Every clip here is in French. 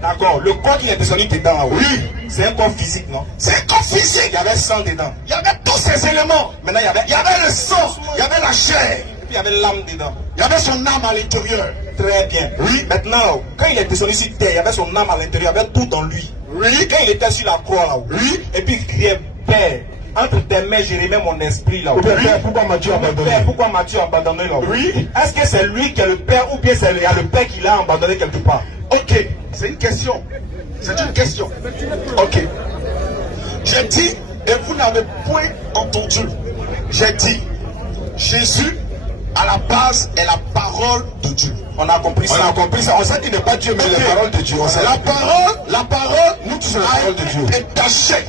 D'accord. Le corps qui est descendu dedans là. Oui. C'est un corps physique, non? C'est un corps physique. Il y avait sang dedans. Il y avait tous ces éléments. Maintenant, Il y avait le sang, il y avait la chair, Et puis il y avait l'âme dedans. il y avait son âme à l'intérieur. Très bien. Oui. Maintenant, quand il est descendu sur terre, il y avait son âme à l'intérieur, il y avait tout dans lui. Oui. Quand il était sur la croix là. Oui. Et puis il criait, Père, entre tes mains, je remets mon esprit là. Oui. Père, pourquoi m'as-tu abandonné? Père, pourquoi m'as-tu abandonné là? Oui. Est-ce que c'est lui qui est le Père ou bien il y a le Père qui l'a abandonné quelque part? Ok, c'est une question. C'est une question. Ok. J'ai dit, et vous n'avez point entendu. J'ai dit, Jésus, à la base, est la parole de Dieu. On a compris ça. On a compris ça. On sait qu'il n'est pas Dieu, mais Okay. la parole de Dieu. On sait. La parole, nous tous la parole de Dieu. Est cachée.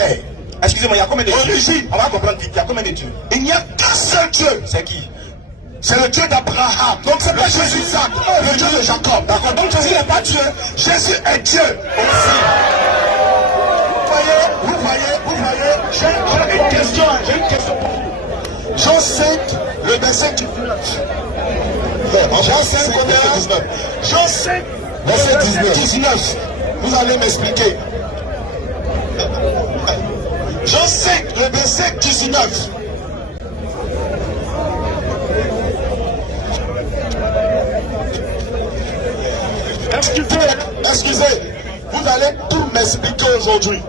Hey. Excusez-moi, il y a combien de dieux? Origine. On va comprendre vite. Il y a combien de dieux? Il n'y a qu'un seul Dieu. C'est qui? C'est le Dieu d'Abraham. Donc c'est pas Jésus d'Isaac, le Dieu de Jacob. D'accord. Donc Jésus n'est pas Dieu. Jésus est Dieu aussi. Vous voyez. J'ai une question. Jean 5, le verset 19. Jean 5, verset 19. Jean 5, verset 19. Vous allez m'expliquer. Jean 5, le verset 19. Excusez, vous allez tout m'expliquer aujourd'hui.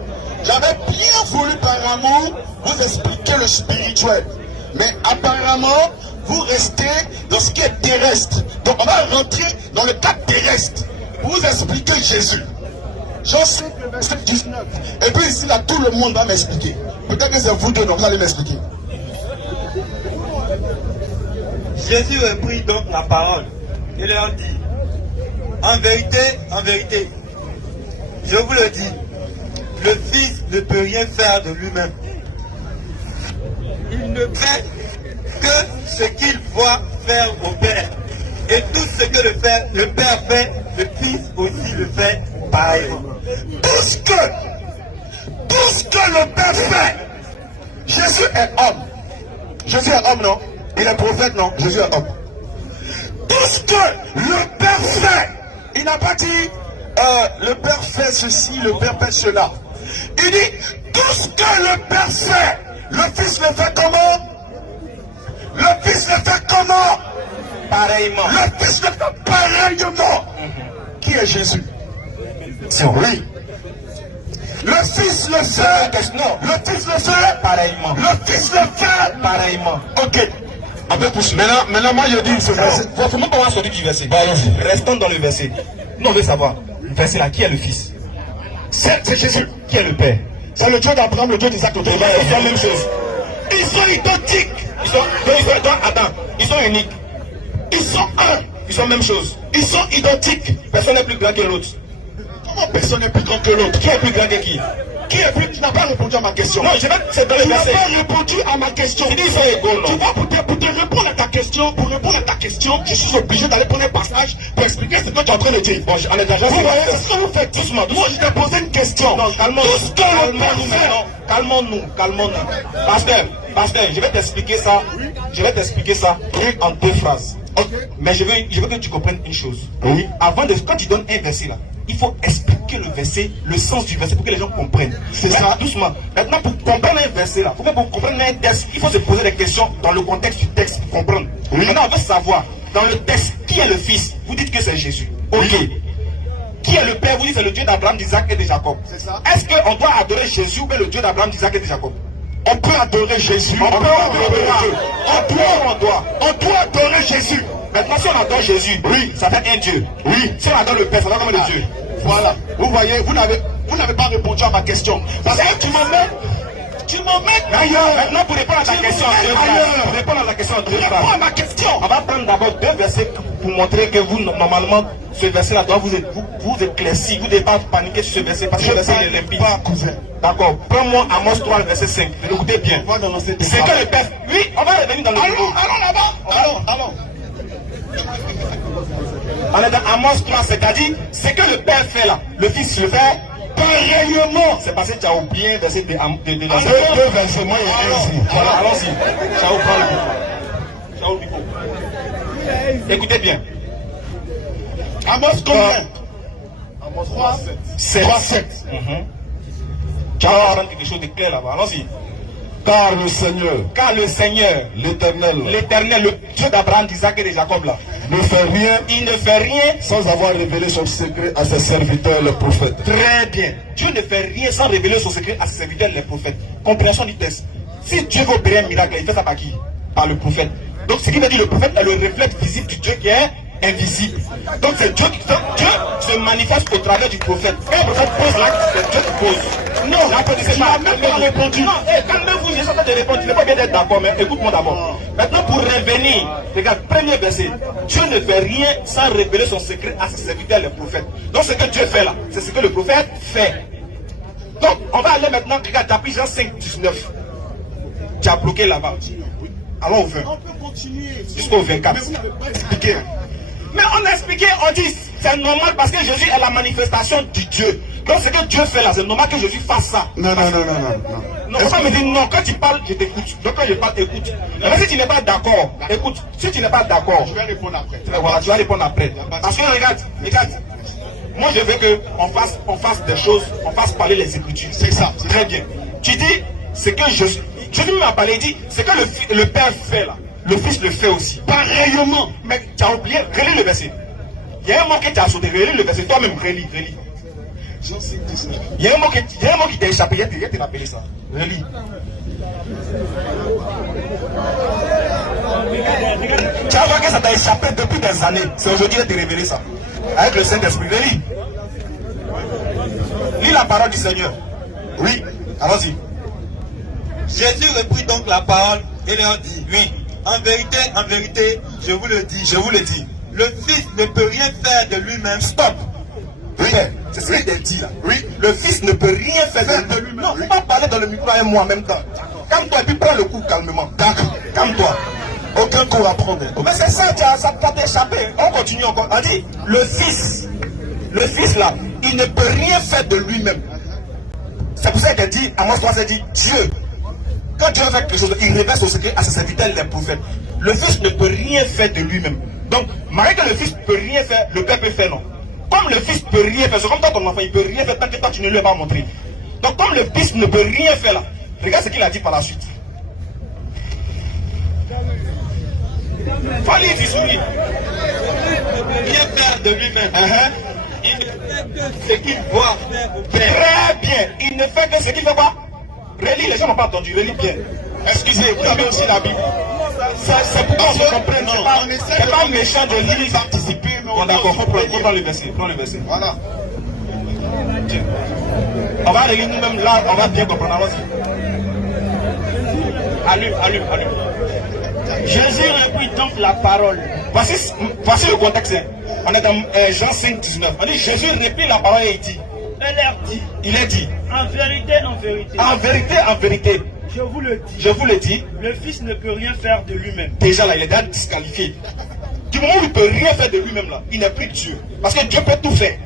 J'avais bien voulu par amour vous expliquer le spirituel. Mais apparemment, vous restez dans ce qui est terrestre. Donc on va rentrer dans le cadre terrestre pour vous expliquer Jésus. Jean 5, verset 19. Et puis ici, là, tout le monde va m'expliquer. Peut-être que c'est vous deux, donc vous allez m'expliquer. Jésus reprit donc la parole et leur dit, en vérité, je vous le dis, le Fils ne peut rien faire de lui-même. Il ne fait que ce qu'il voit faire au Père. Et tout ce que le Père fait, le Fils aussi le fait pareillement. Tout ce que le Père fait, Jésus est homme. Jésus est homme, non? Il est prophète, non? Jésus est homme. Tout ce que le Père fait, il n'a pas dit le Père fait ceci, le Père fait cela. Il dit tout ce que le Père fait, le Fils le fait comment? Le Fils le fait comment? Pareillement. Le Fils le fait pareillement. Qui est Jésus? C'est oui. Le Fils le fait. Non. Le Fils le fait Pareillement. Le Fils le fait Pareillement. Ok. Maintenant, moi je dis ce verset. Faut même pas sortir du verset. Allons-y. Restons dans le verset. Nous on veut savoir. Le verset là, qui est le Fils? C'est Jésus. Qui est le Père? C'est le Dieu d'Abraham, le Dieu d'Isaac, le Dieu d'Israël. C'est la même chose. Ils sont identiques. Ils sont dans Adam. Ils sont uniques. Ils sont un. Ils sont la même chose. Ils sont identiques. Personne n'est plus grand que l'autre. Comment personne n'est plus grand que l'autre? Qui est plus grand que qui? Qui est plus? Tu n'as pas répondu à ma question. Non, je vais. C'est dans le Tu n'as verset. pas répondu à ma question. Tu dis c'est égaux, non? Tu vois, pour te répondre à ta question, je suis obligé d'aller prendre un passage pour expliquer ce que tu es en train de dire. Bon, on est déjà. Vous voyez, c'est ce que vous faites. Doucement. Moi, je t'ai posé une question. Non, calmons-nous. Tout ce que le Père fait. Calmons-nous. Pasteur, je vais t'expliquer ça. Je vais t'expliquer ça en deux phrases. Ok. Mais je veux que tu comprennes une chose. Oui. Quand tu donnes un verset là, il faut expliquer le verset, le sens du verset pour que les gens comprennent. C'est ça. Doucement. Maintenant, pour comprendre un verset là, pour comprendre un texte, il faut se poser des questions dans le contexte du texte pour comprendre. Oui. Maintenant, on veut savoir, dans le texte, qui est le Fils? Vous dites que c'est Jésus. Ok. Oui. Qui est le Père? Vous dites que c'est le Dieu d'Abraham, d'Isaac et de Jacob. C'est ça. Est-ce qu'on doit adorer Jésus ou bien le Dieu d'Abraham, d'Isaac et de Jacob? On peut adorer Jésus. On doit. On doit adorer Jésus. Maintenant, si on adore Jésus, Oui. ça fait un Dieu. Oui. Si on adore le Père, ça fait combien de dieux? Voilà. Vous voyez, vous n'avez pas répondu à ma question. Parce que tu m'emmènes ailleurs. Maintenant, pour répondre à ta question en deux phrases, pour répondre à ta question en deux Réponds à phrases, ma question. on va prendre d'abord deux versets pour montrer que vous, normalement, ce verset-là doit vous éclaircir. Vous ne devez pas paniquer sur ce verset parce que ce verset il est limpide. Pas cousin. D'accord. Prends-moi Amos 3, le verset 5. Écoutez bien. On va dans l'ancien C'est que le Père. Oui, on va revenir dans le Allons là-bas. Allons. On est dans Amos 3, c'est-à-dire, c'est que le Père fait là. Le Fils le fait pareillement. C'est parce que tu as oublié un verset de Deux versets, moi, il y a un ici. Voilà, allons-y. Ciao, prends le Ciao, Bico. Écoutez bien. Amos combien? 7. 3:7. Tu vas apprendre quelque chose de clair là-bas. Allons-y. Car le Seigneur, l'Éternel, le Dieu d'Abraham, d'Isaac et de Jacob là, ne fait rien il ne fait rien sans avoir révélé son secret à ses serviteurs, les prophètes. très bien. Dieu ne fait rien sans révéler son secret à ses serviteurs, les prophètes. Compréhension du texte. Si Dieu veut opérer un miracle, il fait ça par qui? Par le prophète. Donc ce qui veut dire le prophète est le reflet visible du Dieu qui est invisible. Donc c'est Dieu se manifeste au travers du prophète. Quand le prophète pose l'acte, c'est Dieu qui pose. Non, n'applaudissez pas. Calmez-vous. Non, calmez-vous, j'ai en train de répondre. Il n'est pas bien d'être d'accord, mais écoute-moi d'abord. Maintenant, pour revenir, regarde, premier verset. Dieu ne fait rien sans révéler son secret à ses serviteurs, les prophètes. Donc ce que Dieu fait là, c'est ce que le prophète fait. Donc, on va aller maintenant, regarde, t'as pris Jean 5, 19. Tu as bloqué là-bas. Allons au 20. On peut continuer. Jusqu'au 24. Mais vous n'avez pas expliqué. Mais on a expliqué, on dit c'est normal parce que Jésus est la manifestation du Dieu. Donc ce que Dieu fait là, c'est normal que Jésus fasse ça. Non. Non, faut pas me dire non, quand tu parles, je t'écoute. Donc quand je parle, écoute. Mais si tu n'es pas d'accord, écoute. Si tu n'es pas d'accord, Je vais répondre après. voilà, tu vas répondre après. Parce que regarde, moi je veux qu'on fasse des choses, on fasse parler les Écritures. C'est ça, très bien. Tu dis, c'est que Jésus m'a parlé, il dit, c'est que le Père fait là. Le Fils le fait aussi. Pareillement. Mais tu as oublié, relis le verset. Il y a un mot qui t'a sauté, relis le verset. Toi-même, relis. Jean 5, 19. Il y a un mot qui t'a échappé, il t'a rappelé ça. Relis. Tu vas voir que ça t'a échappé depuis des années. C'est aujourd'hui qu'il t'a révélé ça. Avec le Saint-Esprit. Relis. Lis la parole du Seigneur. Oui, allons-y. Jésus reprit donc la parole et leur dit, Oui. en vérité, je vous le dis, le Fils ne peut rien faire de lui-même. Stop. Oui, c'est ce qu'il t'a dit là. Oui, le Fils ne peut rien faire de lui-même. Non, il ne faut pas parler dans le micro avec moi en même temps. Calme-toi et puis prends le coup calmement. D'accord, calme-toi. Aucun cours à prendre. Mais c'est ça, ça t'a échappé. On continue encore. On dit, le Fils là, il ne peut rien faire de lui-même. C'est pour ça qu'il dit, Amos 3, il dit, Dieu. Quand Dieu fait quelque chose, il révèle son secret à ses serviteurs, les prophètes. Le Fils ne peut rien faire de lui-même. Donc, malgré que le Fils ne peut rien faire, le Père peut faire, non. Comme le Fils ne peut rien faire, c'est comme toi, ton enfant, il ne peut rien faire tant que toi, tu ne lui as pas montré. Donc, comme le Fils ne peut rien faire là, regarde ce qu'il a dit par la suite. Fallait y sourire. Rien faire de lui-même. Il ne fait que ce qu'il voit faire. Très bien. Il ne fait que ce qu'il fait pas. Relis, les gens n'ont pas entendu. Relis bien. Excusez, vous avez aussi la Bible. C'est pour qu'on se comprenne. C'est pas méchant de lire. Participer, mais Bon, d'accord, faut prendre le verset. Prends le verset. Voilà. On va relire nous-mêmes là, on va bien comprendre. Allez. Allume. Jésus reprit donc la parole. Voici le contexte. On est dans Jean 5, 19. On dit Jésus reprit la parole et il dit. Elle leur dit, Il est dit. en vérité, En vérité, je vous le dis, je vous le dis. le Fils ne peut rien faire de lui-même. Déjà là, il est déjà disqualifié. Du moment où il ne peut rien faire de lui-même là, il n'est plus Dieu. Parce que Dieu peut tout faire.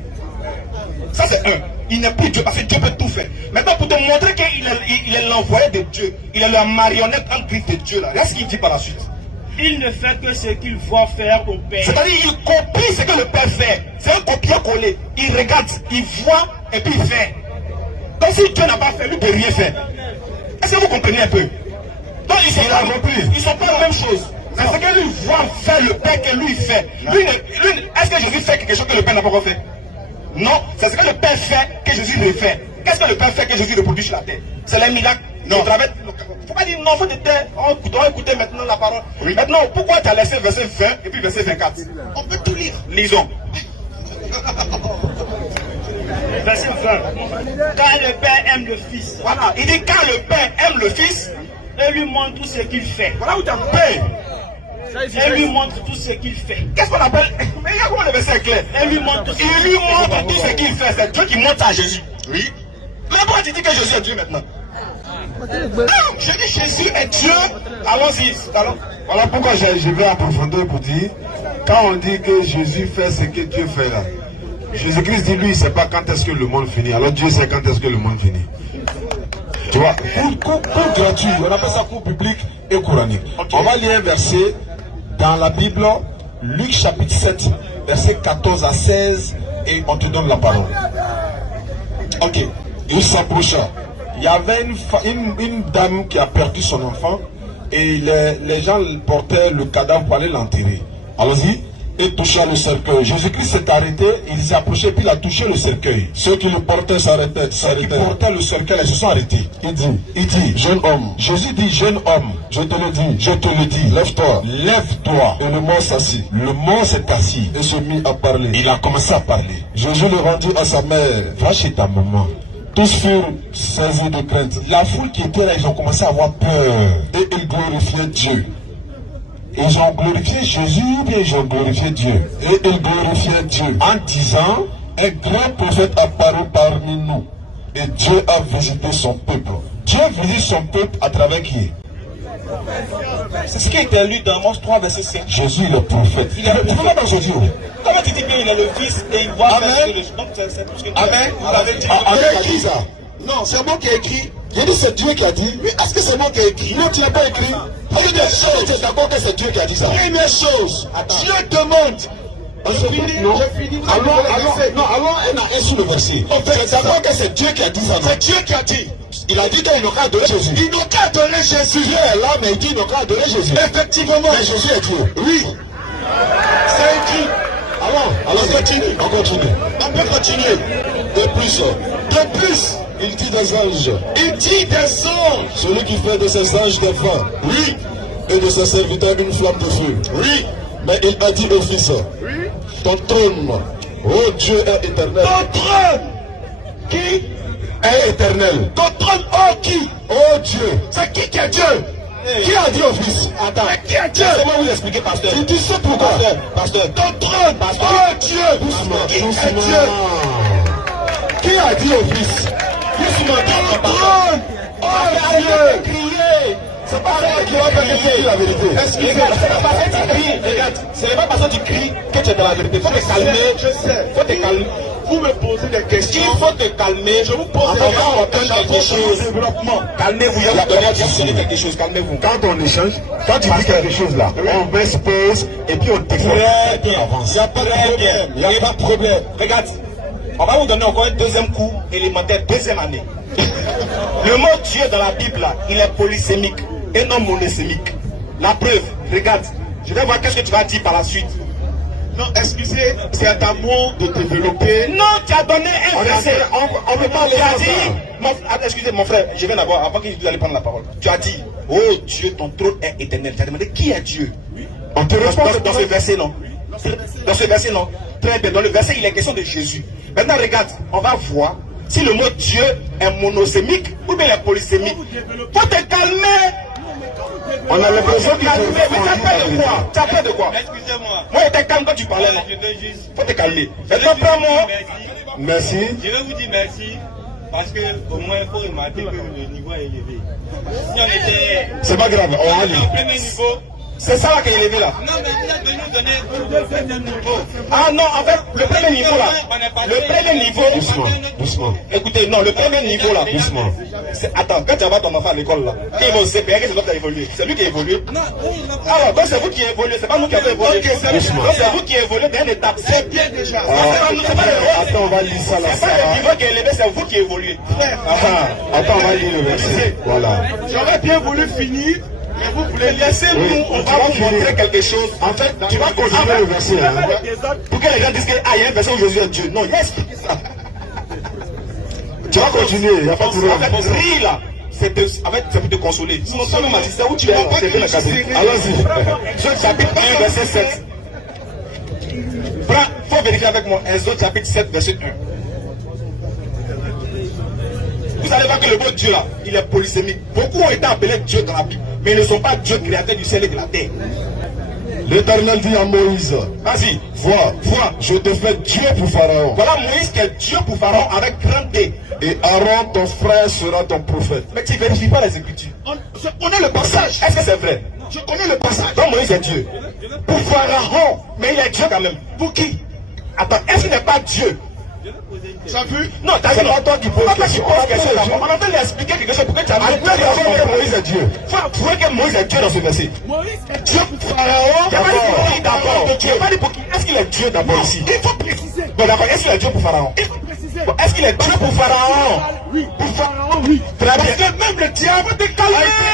Ça c'est un. Il n'est plus Dieu parce que Dieu peut tout faire. Maintenant pour te montrer qu'il est l'envoyé de Dieu, il est la marionnette en Christ de Dieu là. Regarde ce qu'il dit par la suite. Il ne fait que ce qu'il voit faire au Père. C'est-à-dire il copie ce que le Père fait. C'est un copier-coller. Il regarde, il voit et puis il fait. Donc si Dieu n'a pas fait, lui ne peut rien faire. Est-ce que vous comprenez un peu? Donc ils sont pas la même chose. C'est ce que lui voit faire le Père que lui fait. Est-ce que Jésus fait quelque chose que le Père n'a pas encore fait? Non, c'est ce que le Père fait que Jésus refait. Qu'est-ce que le Père fait que Jésus reproduit sur la terre? C'est les miracles. Non. Il ne faut pas dire non, il faut te taire. On doit écouter maintenant la parole. Oui. Maintenant, pourquoi tu as laissé verset 20 et puis verset 24? On peut tout lire. Lisons. Verset 20. Car le Père aime le Fils Voilà, il dit quand le Père aime le Fils, et lui montre tout ce qu'il fait. voilà où tu as peur. Et lui montre tout ce qu'il fait. Qu'est-ce qu'on appelle? Mais regarde comment le verset est clair. Et lui montre tout ce Il lui montre tout ce qu'il fait. C'est Dieu qui montre à Jésus. Oui. Mais pourquoi tu dis que Jésus est Dieu maintenant? Non, je dis Jésus est Dieu. Allons-y. Voilà pourquoi je vais en profondeur pour dire, quand on dit que Jésus fait ce que Dieu fait là, Jésus-Christ dit lui, il ne sait pas quand est-ce que le monde finit. Alors Dieu sait quand est-ce que le monde finit. Tu vois, cours gratuit, on appelle ça cours public et coranique. Okay. On va lire un verset dans la Bible, Luc chapitre 7, verset 14 à 16, et on te donne la parole. Ok. Il s'approcha. Il y avait une dame qui a perdu son enfant et les gens portaient le cadavre pour aller l'enterrer. Allons-y. Et toucha le cercueil. Jésus-Christ s'est arrêté, il s'est approché puis il a touché le cercueil. Ceux qui le portaient s'arrêtaient. Ceux qui portaient le cercueil, ils se sont arrêtés. Il dit, jeune homme. Jésus dit, jeune homme, je te le dis, lève-toi. Lève-toi. Et le mort s'assit. Le mort s'est assis et se mit à parler. Il a commencé à parler. Jésus le rendit à sa mère. Va chez ta maman. Tous furent saisis de crainte. La foule qui était là, ils ont commencé à avoir peur. Et ils glorifiaient Dieu. Ils ont glorifié Jésus et ils ont glorifié Dieu. Et ils glorifiaient Dieu en disant, un grand prophète apparu parmi nous. Et Dieu a visité son peuple. Dieu visite son peuple à travers qui? C'est ce qui a été lu dans Amos 3, verset 5. Jésus est le prophète. Il est le prophète dans Jésus. Comment tu dis qu'il est le fils et il voit Amen. faire ce que donc c'est tout ce que Amen. Amen qui a dit ça? Non, c'est moi qui ai écrit. J'ai dit c'est Dieu qui a dit. Mais est-ce que c'est moi qui ai écrit? Non, tu n'as pas écrit. Première chose, tu es d'accord que c'est Dieu qui a dit ça? Première chose, Dieu demande. J'ai fini. Allons un à un sur le verset. C'est d'accord que c'est Dieu qui a dit ça. C'est Dieu qui a dit. Il a dit qu'il n'a qu'à adorer Jésus. Il n'a qu'à adorer Jésus. Dieu est là, mais il dit qu'il n'a qu'à adorer Jésus. Effectivement. Mais Jésus est Dieu. Oui. C'est écrit. Alors on continue. On peut continuer. De plus, il dit des anges. Il dit des anges. Celui qui fait de ses anges des vents. Oui. Et de ses serviteurs une flamme de feu. Oui. Mais il a dit au Fils. Oui. Ton trône, oh Dieu, est éternel. Ton trône qui est éternel. Ton trône, oh qui? Oh Dieu. C'est qui est Dieu? Qui a dit au Fils? Attends. Qui est Dieu? C'est moi vous expliquer, pasteur. Tu dis ça pourquoi? Pasteur. Ton trône, oh Dieu. Doucement. Qui est Dieu? Qui a dit au Fils? Doucement. Ton trône, oh Dieu. C'est pas ça qui va faire la vérité. Excusez-moi, c'est pas ça que tu cries. Regarde, c'est pas parce que tu cries que tu es dans la vérité. Il faut te calmer. Je sais. Il faut te calmer. Vous me posez des questions. Il faut te calmer. Je vous pose des questions. Quelque chose. Calmez-vous. Il y a quelque chose. Calmez-vous. Quand on échange, quand tu dis quelque chose là, on m'expose et puis on t'écoute. Très bien. Il n'y a pas de problème. Il n'y a pas de problème. Regarde, on va vous donner encore un deuxième cours élémentaire, deuxième année. Le mot Dieu dans la Bible là, il est polysémique et non monosémique. La preuve, regarde, je vais voir qu'est-ce que tu vas dire par la suite. Non, excusez, c'est à ta mot de développer. Non, tu as donné un verset. On ne peut pas aller excusez mon frère, je viens d'abord, avant que vous allez prendre la parole. Tu as dit, oh Dieu, ton trône est éternel. Tu as demandé qui est Dieu. On te répond dans ce verset, non? Dans ce verset, non? Très bien, dans le verset, il est question de Jésus. Maintenant, regarde, on va voir si le mot Dieu est monosémique ou bien il est polysémique. Faut te calmer. On a l'impression que tu as peur de quoi? Tu as peur de quoi? Excusez-moi. Moi, j'étais calme quand tu parlais. Faut te calmer. Maintenant, prends-moi. Merci. Je vais vous dire merci parce que au moins il faut remarquer que le niveau est élevé. Si on était. C'est pas grave, on va aller. Au premier niveau. C'est ça là qui est élevé là. Non, mais vous êtes venu nous donner le deuxième niveau. Ah non, en fait, le premier niveau là. Le premier niveau. Doucement. Écoutez, non, le premier niveau là. Doucement. Attends, quand tu vas ton enfant à l'école là, quand il va au CPR, c'est toi qui as évolué. C'est lui qui a évolué. Alors, donc c'est vous qui évoluez, c'est pas nous qui avons évolué. Donc c'est vous qui évoluez dans une étape. C'est bien déjà. Attends, on va lire ça là. C'est pas le niveau qui est élevé, c'est vous qui évoluez. Attends, on va lire le verset. Voilà. J'aurais bien voulu finir. Et vous voulez laisser nous, on va vous montrer quelque chose. En fait, tu vas continuer le verset. Pour que les gens disent qu'il y a un verset où Jésus est Dieu. Non, il a expliqué ça. Tu vas continuer, il n'y a pas de problème. En fait, ris là. C'est pour te consoler. Sinon, toi le magistère où tu es, c'est bien la catholique. Allons-y. Exode chapitre 1, verset 7. Il faut vérifier avec moi. Exode chapitre 7, verset 1. Vous allez voir que le mot Dieu là, il est polysémique. Beaucoup ont été appelés Dieu dans la Bible, mais ils ne sont pas Dieu créateur du ciel et de la terre. L'Éternel dit à Moïse, vas-y, vois, je te fais Dieu pour Pharaon. Voilà Moïse qui est Dieu pour Pharaon avec grand D. Et Aaron, ton frère, sera ton prophète. Mais tu ne vérifies pas les Écritures. Je connais le passage. Est-ce que c'est vrai? Je connais le passage. Donc Moïse est Dieu. Pour Pharaon, mais il est Dieu quand même. Pour qui? Attends, est-ce qu'il n'est pas Dieu? Tu as vu? Non, t'as C'est vu, pas toi qui poses question. On va te l'expliquer quelque chose. Pourquoi tu as Attends d'abord que Moïse est Dieu. Il faut prouver que Moïse est Dieu dans ce verset. Dieu Pharaon. Il n'y a pas dit pour qui d'abord. Il n'y a pas dit pour qui. Est-ce qu'il est Dieu d'abord ici? Il faut préciser. Bon, d'accord. Est-ce qu'il est Dieu pour Pharaon? Il faut préciser. Bon, est-ce qu'il est Dieu pour Pharaon? Oui, pour Pharaon, oui. Très Parce bien. que même le diable a été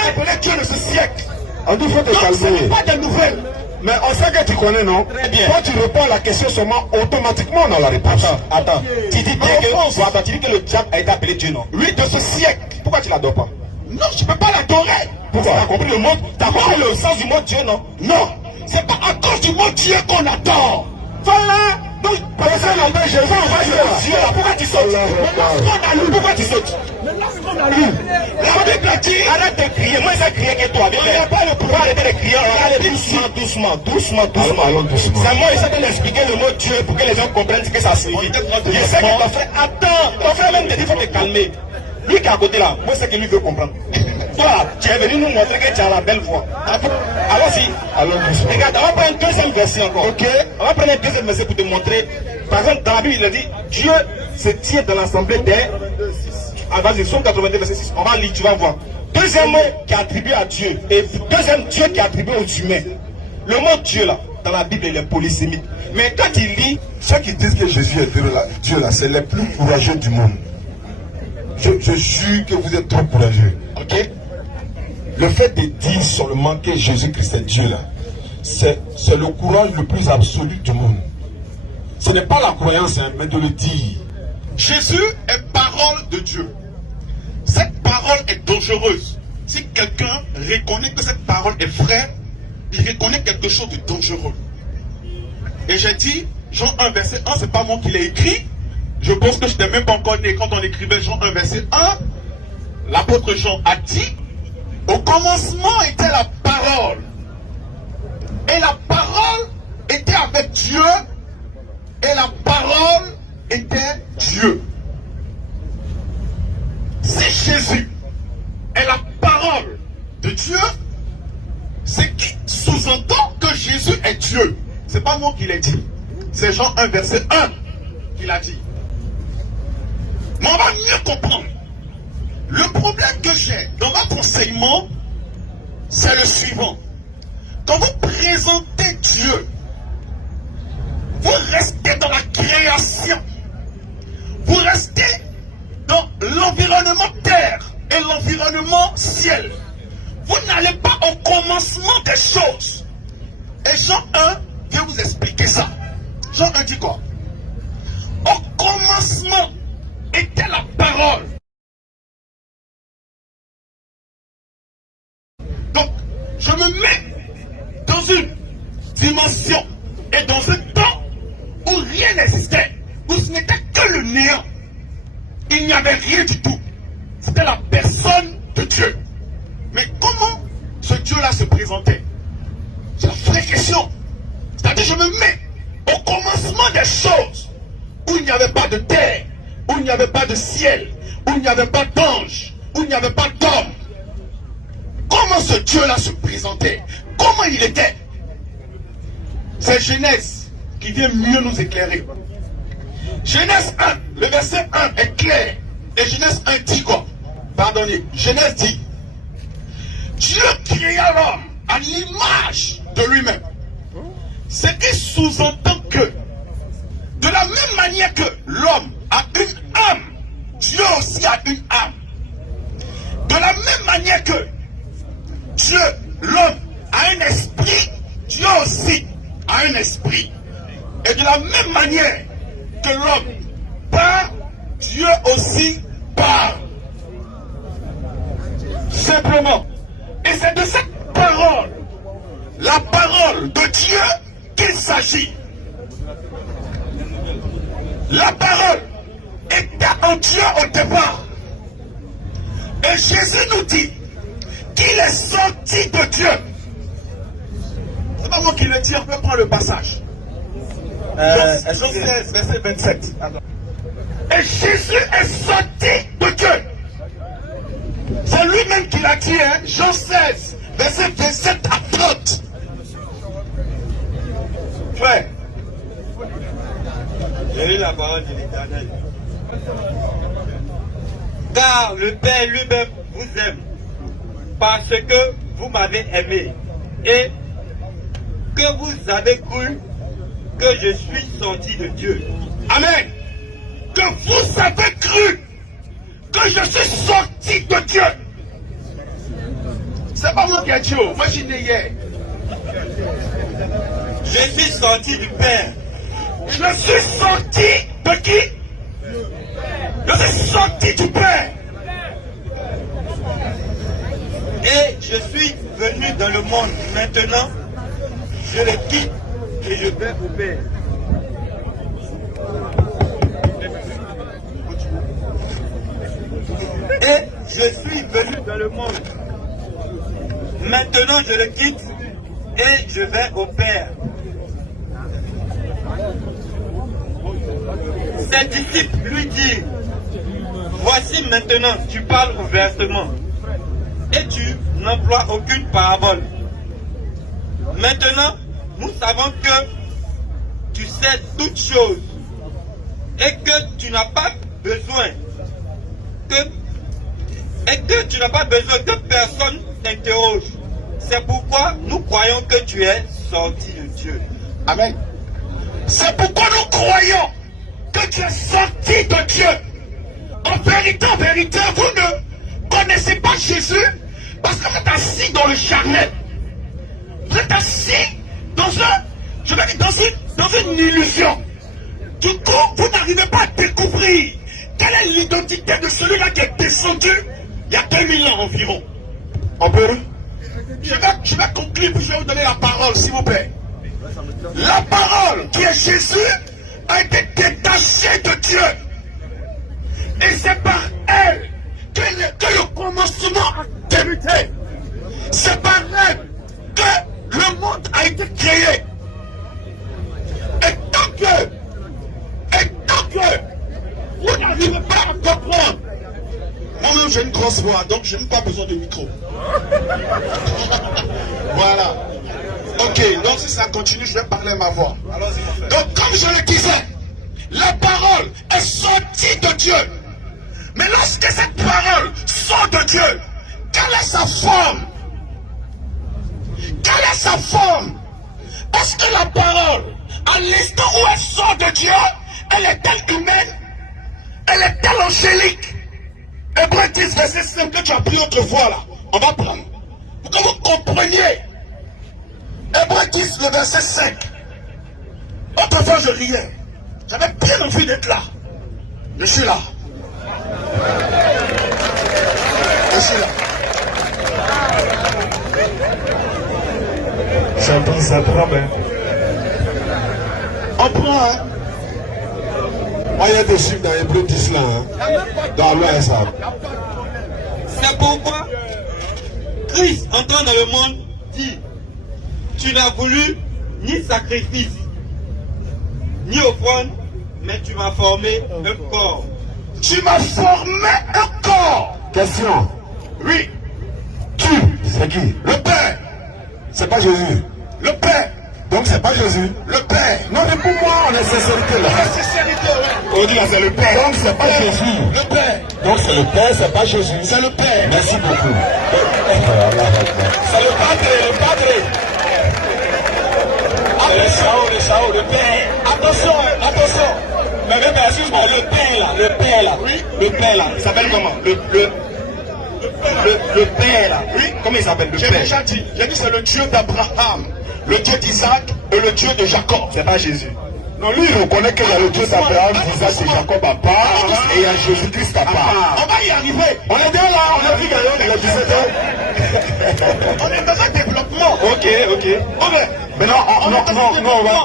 appelé Dieu de ce siècle. On dit faut te Donc ce n'est calmer. pas des nouvelles. Mais on sait que tu connais, non? Très bien. Quand tu réponds à la question seulement, automatiquement on a la réponse. Attends. Tu dis bien que, attends, tu dis que le diable a été appelé Dieu, non? Oui, de ce siècle. Pourquoi tu l'adores pas? Non, je ne peux pas l'adorer. Pourquoi? T'as compris le mot, t'as compris le sens du mot Dieu, non? Non, c'est pas à cause du mot Dieu qu'on adore. Voilà. Donc, Personne n'empêche Jésus. Dieu là, pourquoi tu sautes? Pourquoi tu sautes? La Bible a dit. Arrête de crier, moi j'ai crié que toi. Il n'y a pas le pouvoir arrêter de crier. On va aller doucement. Allons doucement. C'est moi, j'essaie de l'expliquer le mot Dieu pour que les gens comprennent ce que ça signifie. Je sais que ton frère, attends, ton frère même te dit, il faut te calmer. Lui qui est à côté là, moi c'est que lui veut comprendre. Toi là, tu es venu nous montrer que tu as la belle voix. Allons-y. Allons doucement. Regarde, on va prendre un deuxième verset encore. Ok. On va prendre un deuxième verset pour te montrer. Par exemple, dans la Bible, il a dit Dieu se tient dans l'assemblée des. Ah, vas-y, Somme 82, verset 6. On va lire, tu vas voir. Deuxième mot qui est attribué à Dieu. Et deuxième Dieu qui est attribué aux humains. Le mot Dieu là, dans la Bible, il est polysémique. Mais quand il lit. Ceux qui disent que Jésus est Dieu là, c'est les plus courageux du monde. Je jure que vous êtes trop courageux. Ok? Le fait de dire seulement que Jésus-Christ est Dieu là, c'est le courage le plus absolu du monde. Ce n'est pas la croyance, hein, mais de le dire. Jésus est parole de Dieu. Cette parole est dangereuse. Si quelqu'un reconnaît que cette parole est vraie, il reconnaît quelque chose de dangereux. Et j'ai dit, Jean 1, verset 1, c'est pas moi qui l'ai écrit. Je pense que je n'étais même pas encore né quand on écrivait Jean 1, verset 1. L'apôtre Jean a dit, au commencement était la parole. Et la parole était avec Dieu. Et la parole était Dieu. Si Jésus est la parole de Dieu, c'est qui sous-entend que Jésus est Dieu. C'est pas moi qui l'ai dit. C'est Jean 1, verset 1 qui l'a dit. Mais on va mieux comprendre. Le problème que j'ai dans votre enseignement, c'est le suivant. Quand vous présentez Dieu, vous restez dans la création. Vous restez dans l'environnement terre et l'environnement ciel. Vous n'allez pas au commencement des choses. Et Jean 1 vient vous expliquer ça. Jean 1 dit quoi? Au commencement était la parole. Donc, je me mets dans une dimension et dans un temps où rien n'existait, où ce n'était que le néant. Il n'y avait rien du tout. C'était la personne de Dieu. Mais comment ce Dieu-là se présentait? C'est la vraie question. C'est-à-dire, je me mets au commencement des choses, où il n'y avait pas de terre, où il n'y avait pas de ciel, où il n'y avait pas d'ange, où il n'y avait pas d'homme. Comment ce Dieu-là se présentait? Comment il était? C'est Genèse qui vient mieux nous éclairer. Genèse 1, le verset 1 est clair. Et Genèse 1 dit quoi? Pardonnez, Genèse dit, Dieu créa l'homme à l'image de lui-même. Ce qui sous-entend que, de la même manière que l'homme a une âme, Dieu aussi a une âme. De la même manière que Dieu, l'homme, a un esprit, Dieu aussi a un esprit. Et de la même manière que l'homme parle, Dieu aussi parle. Simplement. Et c'est de cette parole, la parole de Dieu, qu'il s'agit. La parole était en Dieu au départ. Et Jésus nous dit qu'il est sorti de Dieu. C'est pas moi qui le dis, on peut prendre le passage. Jean 16, verset 27. Et Jésus est sorti de Dieu. C'est lui-même qui l'a dit, hein? Jean 16, verset 27 à 30. Frère, J'ai lu la parole de l'Éternel. Car le Père lui-même vous aime, parce que vous m'avez aimé, et que vous avez cru que je suis sorti de Dieu. Amen. Que vous avez cru que je suis sorti de Dieu. C'est pas moi qui ai dit, moi je n'ai hier. Je suis sorti du Père. Je suis sorti de qui? Je suis sorti du Père. Et je suis venu dans le monde. Maintenant, je le quitte et je vais au Père. Et je suis venu dans le monde. Maintenant, je le quitte et je vais au Père. Ses disciples lui disent, voici maintenant, tu parles ouvertement et tu n'emploies aucune parabole. Maintenant, nous savons que tu sais toutes choses et que tu n'as pas besoin que personne t'interroge. C'est pourquoi nous croyons que tu es sorti de Dieu. Amen. C'est pourquoi nous croyons que tu es sorti de Dieu. En vérité, vous ne connaissez pas Jésus parce que vous êtes assis dans le charnel. Vous êtes assis dans une illusion. Du coup, vous n'arrivez pas à découvrir quelle est l'identité de celui-là qui est descendu il y a 2000 ans environ. On peut? Je vais conclure puis je vais vous donner la parole, s'il vous plaît. La parole qui est Jésus a été détachée de Dieu. Et c'est par elle que le commencement a débuté. C'est par elle que le monde a été créé. Et tant que vous n'arrivez pas à comprendre, moi-même j'ai une grosse voix, donc je n'ai pas besoin de micro. Voilà. Ok, donc si ça continue, je vais parler ma voix. Donc comme je le disais, la parole est sortie de Dieu. Mais lorsque cette parole sort de Dieu, quelle est sa forme? Quelle est sa forme? Est-ce que la parole, à l'instant où elle sort de Dieu, elle est-elle humaine? Elle est-elle angélique? Hébreux 10, verset 5, que tu as pris autrefois là. On va prendre. Pour que vous compreniez. Hébreux 10, le verset 5. Autrefois, je riais. J'avais bien envie d'être là. Je suis là. Je suis là. J'entends ça prend bien. On prend, hein. Moi, il y a des chiffres dans Hébreux 10 là. Hein. Dans l'Ouest. C'est pourquoi Christ, entrant dans le monde, dit, tu n'as voulu ni sacrifice, ni offrande, mais tu m'as formé un corps. Tu m'as formé un corps. Question. Oui. Qui? C'est qui? Le Père. C'est pas Jésus. Le Père. Donc c'est pas Jésus. Le Père. Non, mais pour moi, on est sincérité là. La sincérité, oui. On dit là, c'est le Père. Donc c'est pas Jésus. Le Père. Donc c'est le Père, c'est pas Jésus. C'est le Père. Merci beaucoup. C'est le Padre. Le Sao, le Père. Attention. Mais même, excuse-moi, le Père là. Oui. Le Père là, il s'appelle comment? Le Père là. Oui. Comment il s'appelle le Père? J'ai déjà dit. J'ai dit c'est le Dieu d'Abraham, le Dieu d'Isaac et le Dieu de Jacob. C'est pas Jésus. Non, lui, il reconnaît qu'il y a le Dieu d'Abraham, d'Isaac et Jacob à part, et il y a Jésus-Christ à part. On va y arriver. On est bien là, on a vu qu'il y a 17 ans. On est dans un développement. Ok. Maintenant,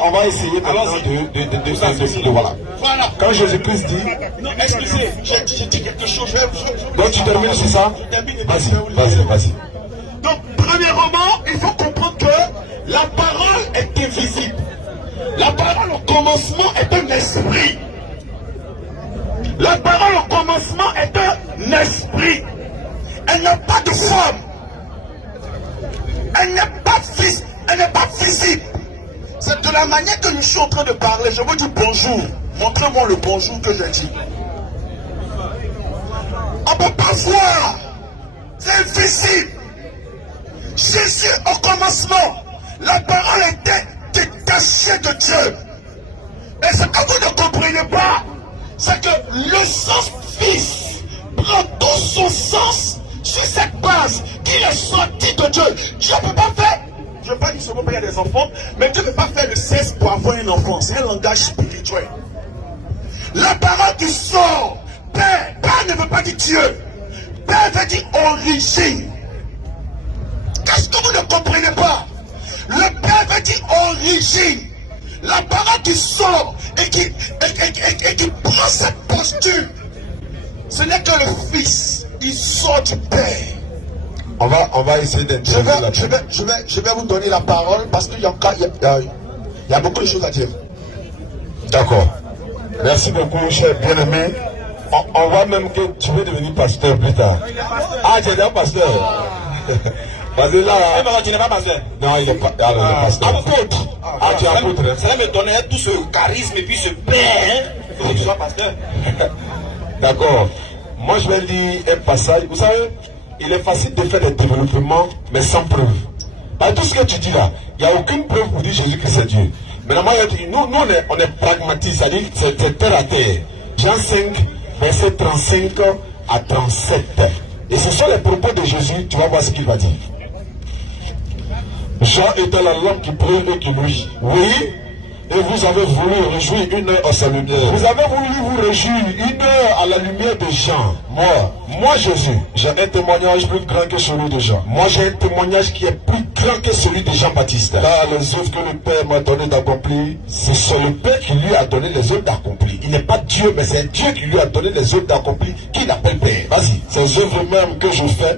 on va essayer de voilà. Voilà. Quand Jésus-Christ dit, Non, excusez, j'ai dit quelque chose. donc tu termines sur ça? Vas-y. Donc, premièrement, il faut comprendre que la parole est invisible. La parole au commencement est un esprit. La parole au commencement est un esprit. Elle n'a pas de forme. Elle n'est pas visible. C'est de la manière que nous sommes en train de parler. Je vous dis bonjour. Montrez-moi le bonjour que j'ai dit. On ne peut pas voir. C'est invisible. Jésus, au commencement, la parole était détachée de Dieu. Et ce que vous ne comprenez pas, c'est que le sens fils prend tout son sens sur cette base qu'il est sorti de Dieu. Dieu ne peut pas faire, je ne veux pas dire seulement qu'il y a des enfants, mais Dieu ne peut pas faire le sexe pour avoir un enfant. C'est un langage spirituel. La parole qui sort, Père, Père ne veut pas dire Dieu. Père veut dire origine. Qu'est-ce que vous ne comprenez pas? Le Père veut dire origine. La parole qui sort et qui prend cette posture, ce n'est que le Fils. Il sort du Père. On va essayer d'intervenir. Je vais vous donner la parole parce qu'il y a beaucoup de choses à dire. D'accord. Merci beaucoup, cher bien-aimé. On voit même que tu veux devenir pasteur plus tard. Ah, tu es déjà pasteur. Parce que là. Tu n'es pas pasteur. Non, il est pas. Alors, il est pasteur. Apôtre. Ah, tu es apôtre. Ça me donnerait tout ce charisme et puis ce paix. Il faut que tu sois pasteur. D'accord. Moi, je vais lire un passage. Vous savez, il est facile de faire des développements, mais sans preuve. Par tout ce que tu dis là, il n'y a aucune preuve pour dire Jésus que c'est Dieu. Mais nous on est pragmatique, c'est-à-dire que c'est terre à terre. Jean 5, verset 35 à 37. Et ce sont les propos de Jésus, tu vas voir ce qu'il va dire. Jean était la lampe qui brille et qui luit. Oui, et vous avez voulu réjouir une heure à sa lumière. Vous avez voulu vous réjouir une heure à la lumière de Jean. Moi Jésus, j'ai un témoignage plus grand que celui de Jean. Moi j'ai un témoignage qui est plus grand que celui de Jean-Baptiste. Car les œuvres que le Père m'a donné d'accomplir, c'est le Père qui lui a donné les œuvres d'accomplir. Il n'est pas Dieu, mais c'est Dieu qui lui a donné les œuvres d'accomplir, qu'il appelle Père. Vas-y, ces œuvres même que je fais,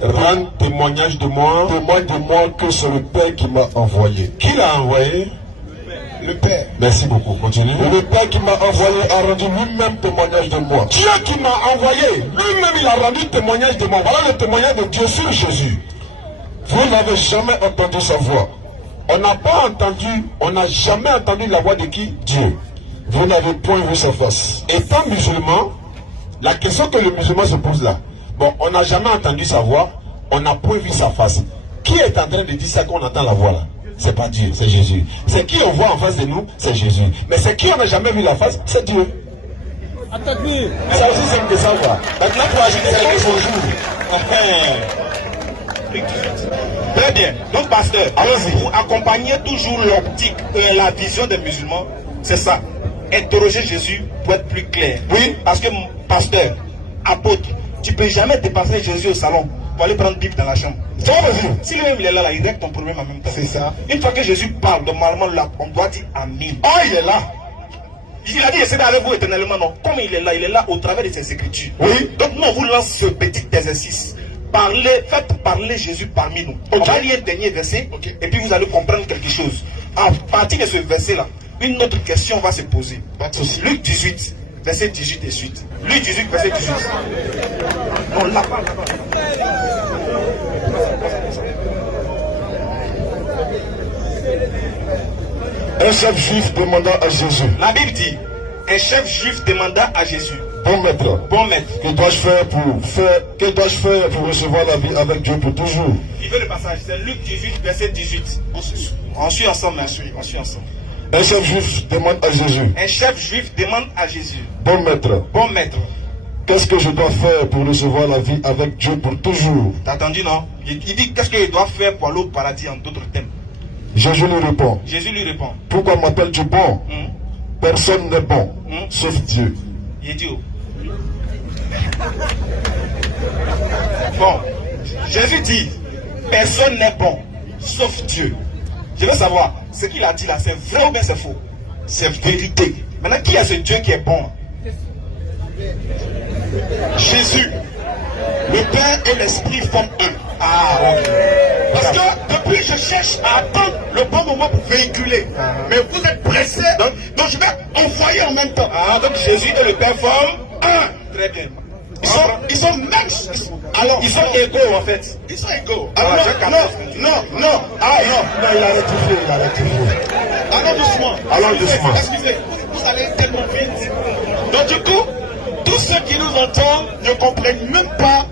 rendent témoignage de moi, témoigne de moi que c'est le Père qui m'a envoyé. Qui l'a envoyé? Le Père. Merci beaucoup. Continue. Le Père qui m'a envoyé a rendu lui-même témoignage de moi. Dieu qui m'a envoyé, lui-même il a rendu témoignage de moi. Voilà le témoignage de Dieu sur Jésus. Vous n'avez jamais entendu sa voix. On n'a pas entendu, on n'a jamais entendu la voix de qui? Dieu. Vous n'avez point vu sa face. Étant musulman, la question que le musulman se pose là, bon, on n'a jamais entendu sa voix, on n'a point vu sa face. Qui est en train de dire ça qu'on entend la voix là? C'est pas Dieu, c'est Jésus. C'est qui on voit en face de nous, c'est Jésus. Mais c'est qui on n'a jamais vu la face, c'est Dieu. Ça aussi c'est que ça va. Maintenant pour ajouter quelque chose au jour. Très bien. Donc pasteur, allons-y. Pour accompagner toujours l'optique, la vision des musulmans, c'est ça. Interroger Jésus pour être plus clair. Oui. Parce que pasteur, apôtre, tu ne peux jamais dépasser Jésus au salon pour aller prendre Bible dans la chambre. Ça va, vas-y. Si lui-même il est là, il règle ton problème en même temps. C'est ça. Une fois que Jésus parle, normalement là, on doit dire Amen. Oh, il est là. Il a dit, je serai avec vous éternellement. Non. Comme il est là au travers de ses écritures. Oui. Donc nous, on vous lance ce petit exercice. Parlez, faites parler Jésus parmi nous. Okay. On va lire un dernier verset, okay. Et puis vous allez comprendre quelque chose. À partir de ce verset-là, une autre question va se poser. Luc 18, verset 18 et suite. Luc 18, verset 18. Non, là-bas. Un chef juif demanda à Jésus. La Bible dit, un chef juif demanda à Jésus. Bon maître. Bon maître. Que dois-je faire pour recevoir la vie avec Dieu pour toujours? Il veut le passage, c'est Luc 18, verset 18. On suit ensemble, on suit ensemble. Un chef juif demande à Jésus. Un chef juif demande à Jésus. Bon maître. Bon maître. Qu'est-ce que je dois faire pour recevoir la vie avec Dieu pour toujours? T'as entendu, non? Il dit qu'est-ce qu'il doit faire pour aller au paradis en d'autres thèmes. Jésus lui répond. Jésus lui répond. Pourquoi m'appelles-tu bon? Personne n'est bon, sauf Dieu. Il dit où? Bon, Jésus dit, personne n'est bon, sauf Dieu. Je veux savoir, ce qu'il a dit là, c'est vrai ou bien c'est faux? C'est vérité. Maintenant, qui est ce Dieu qui est bon? Jésus. Le Père et l'Esprit forment un. Ah, ok. Parce que depuis, je cherche à attendre le bon moment pour véhiculer. Mais vous êtes pressés, donc je vais envoyer en même temps. Ah, donc Jésus et le Père forment un. Très bien. Ils sont même. Alors, ils sont égaux en fait. Ils sont égaux. Alors, non. Ah non, il a rectifié, Allons doucement. Excusez. vous allez tellement vite. Donc du coup, tous ceux qui nous entendent ne comprennent même pas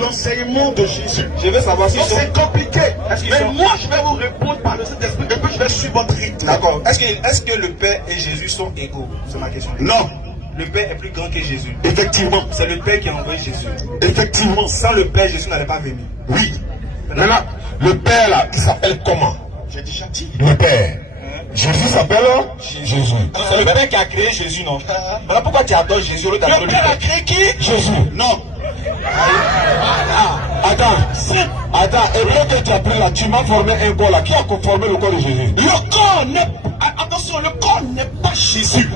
l'enseignement de Jésus. Je veux savoir si C'est compliqué. qu'ils Mais sont- moi, je vais vous répondre par le Saint-Esprit et puis je vais suivre votre rythme. D'accord. Est-ce que le Père et Jésus sont égaux? C'est ma question. Non, Le Père est plus grand que Jésus. effectivement. C'est le Père qui a envoyé Jésus. Effectivement. Sans le Père, Jésus n'allait pas venir. Oui. Maintenant, le Père là, il s'appelle comment? J'ai déjà dit. Le Père. Jésus s'appelle Jésus. C'est le Père qui a créé Jésus, non? Maintenant, pourquoi tu adores Jésus au lieu d'adorer Le Père a créé qui? Jésus. Non. Attends, et bien que tu as pris là, tu m'as formé un corps là. Qui a conformé le corps de Jésus? Le corps n'est attention, le corps n'est pas Jésus.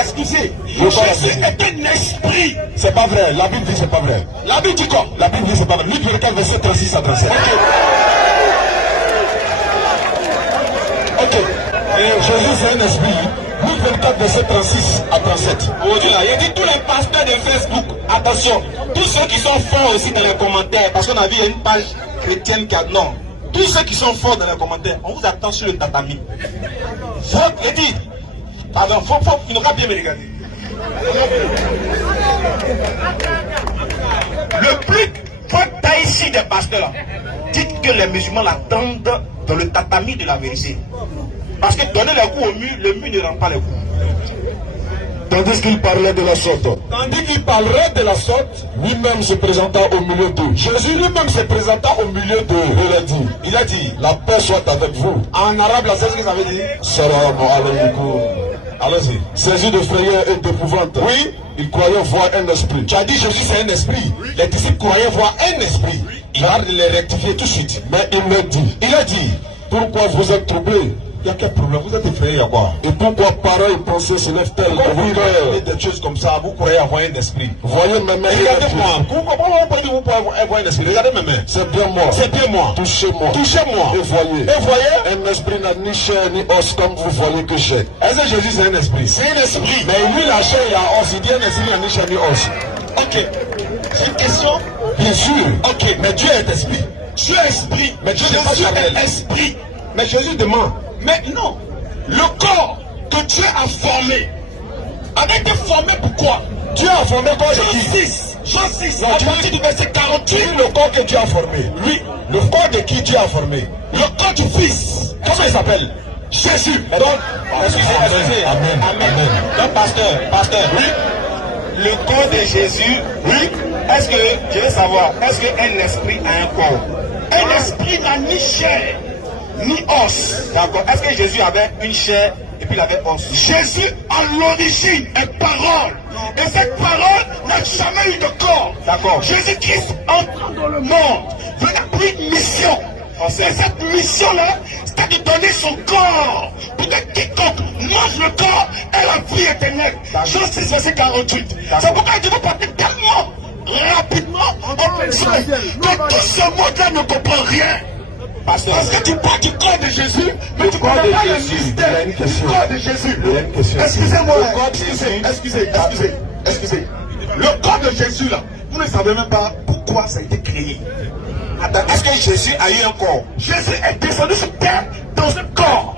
Excusez, Le corps Jésus est- est un esprit. C'est pas vrai, la Bible dit c'est pas vrai. La Bible dit quoi? La Bible dit c'est pas vrai. Luc 24, verset 36 à 37. Ok. Et Jésus c'est un esprit. Luc 24, verset 36 à 37. Aujourd'hui, là, il a dit tous les pasteurs de Facebook, attention, tous ceux qui sont forts aussi dans les commentaires, parce qu'on a vu il y a une page chrétienne qui a. Non, tous ceux qui sont forts dans les commentaires, on vous attend sur le tatami. Faut, il dit, pardon, il n'aura pas bien me regarder. Le plus fort ici des pasteurs là, dites que les musulmans l'attendent dans le tatami de la vérité. Parce que donner les coups au mur, le mur ne rend pas les coups. Tandis qu'il parlait de la sorte. Tandis qu'il parlerait de la sorte, lui-même se présenta au milieu d'eux. Jésus lui-même se présenta au milieu d'eux. Il a dit, la paix soit avec vous. En arabe, là, c'est ce qu'il avait dit. Salam alaykoum. Allez-y. Saisi de frayeur et d'épouvante. Oui, il croyait voir un esprit. Tu as dit Jésus c'est un esprit. Les disciples croyaient voir un esprit. Il a de les rectifier tout de suite. Mais il a dit, pourquoi vous êtes troublés? Il y a quel problème? Vous êtes effrayés à quoi? Et pourquoi pareille pensée s'élève-t-elle dans vos cœurs? Des choses comme ça, vous croyez avoir un esprit. Voyez mes mains. Regardez-moi. Comment vous pouvez avoir un esprit? Regardez mes mains. C'est bien moi. C'est bien moi. Touchez-moi. Touchez-moi. Et voyez. Et voyez. Un esprit n'a ni chair ni os comme vous voyez que j'ai. Est-ce que Jésus c'est un esprit? C'est un esprit. Mais lui, la chair et la os, il dit un esprit n'a ni chair ni os. Ok. J'ai une question. Bien sûr. Ok. Mais Dieu est esprit. Dieu est esprit. Mais Dieu n'est pas Jésus charnel. est esprit. Mais Jésus demande. Mais non. Le corps que Dieu a formé a été formé pourquoi? Dieu a formé quoi? Jean 6, Non, à tu partir dis- du verset 48. Le corps que Dieu a formé. Oui. Le corps de qui Dieu a formé. Le corps du Fils. Comment il s'appelle? Jésus. Donc, excusez. Amen. Donc, pasteur, oui. Le corps de Jésus, oui. Est-ce que, je veux savoir, est-ce qu'un esprit a un corps? Un esprit n'a ni chair, ni os. D'accord. Est-ce que Jésus avait une chair et puis il avait os? Jésus, à l'origine, est parole. Et cette parole n'a jamais eu de corps. D'accord. Jésus-Christ entre dans le monde. Venait pour une mission. Et cette mission-là, c'était de donner son corps. Pour que quiconque mange le corps ait la vie éternelle. Jean 6, verset 48. C'est pourquoi je vous parler tellement rapidement en pensant que tout ce monde-là ne comprend rien. Pasteur, Parce que tu parles du corps de Jésus, mais tu ne corps connais de pas le Jésus, mystère il y a une du question. corps de Jésus. Il y a une question. Excusez-moi, Le corps de Jésus. excusez. Le corps de Jésus, là, vous ne savez même pas pourquoi ça a été créé. attends, est-ce que Jésus a eu un corps? Jésus est descendu sur terre dans un corps.